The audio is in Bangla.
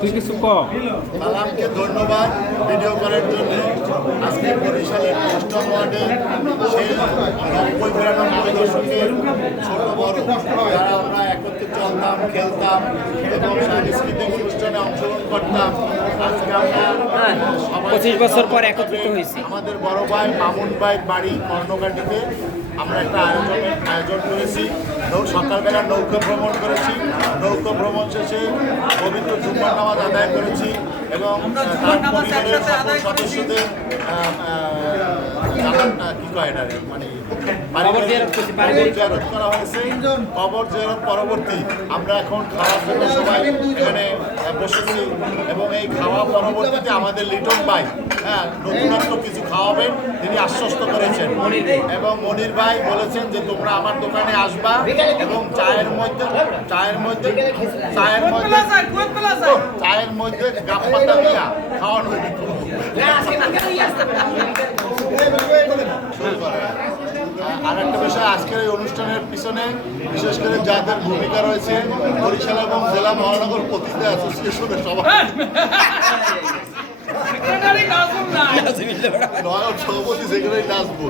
তুই কিছু সালামকে ধন্যবাদ ভিডিও করার জন্য। আজকে বরিশালের খ্রিস্টান ওয়ার্ডে সেই ৯০-৯২ দশকের ছোট বড় যারা আমরা একত্রে চলতাম, খেলতাম এবং সাংস্কৃতিক অনুষ্ঠানে অংশগ্রহণ করতাম। আজকে আমরা ২৫ বছর পর একত্রিত হয়েছি। আমাদের বড় ভাই মামুন ভাইয়ের বাড়ি কর্ণঘাটিতে আমরা একটা আয়োজন করেছি। সকালবেলা নৌকা ভ্রমণ করেছি। নৌকা ভ্রমণ শেষে পবিত্র জুম্মার নামাজ আদায় করেছি এবং তার পরিবারের সকল সদস্যদের জিয়ারত করা হয়েছে। কবর জিয়ারত পরবর্তী আমরা এখন খাওয়ার জন্য সবাই এখানে বসেছি এবং এই খাওয়া পরবর্তীতে আমাদের লিটন ভাই নতুনত্ব কিছু খাওয়াবেন তিনি আশ্বস্ত করেছেন এবং মনির ভাই বলেছেন যে তোমরা আমার দোকানে আসবা এবং চায়ের মধ্যে গাপ পাতা দিয়া খাওয়ানো আর একটা বিষয়, আজকের এই অনুষ্ঠানের পিছনে বিশেষ করে যাদের ভূমিকা রয়েছে বরিশাল এবং জেলা মহানগর পতিতা অ্যাসোসিয়েশনের সভাপতি সেখানেই নাচবো